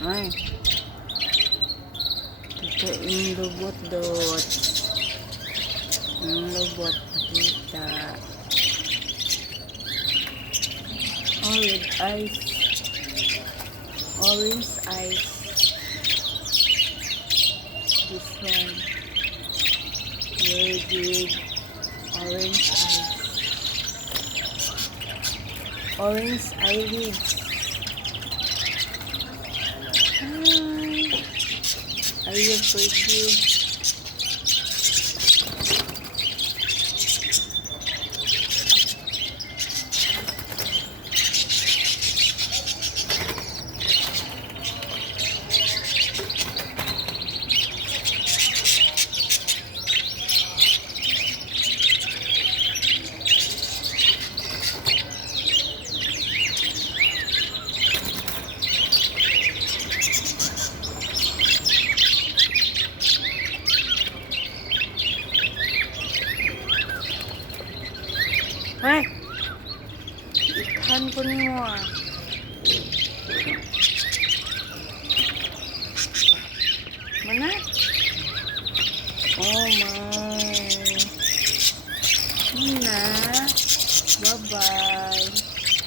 Ay. Ito yung lubot-dot. Yung lubot. Nakita. Orange eyes. Orange eyes. This one. Very good. Orange eyes. Orange eyelids. Are you pretty? Ay! Ikan ko niyo ah. Mana? Oh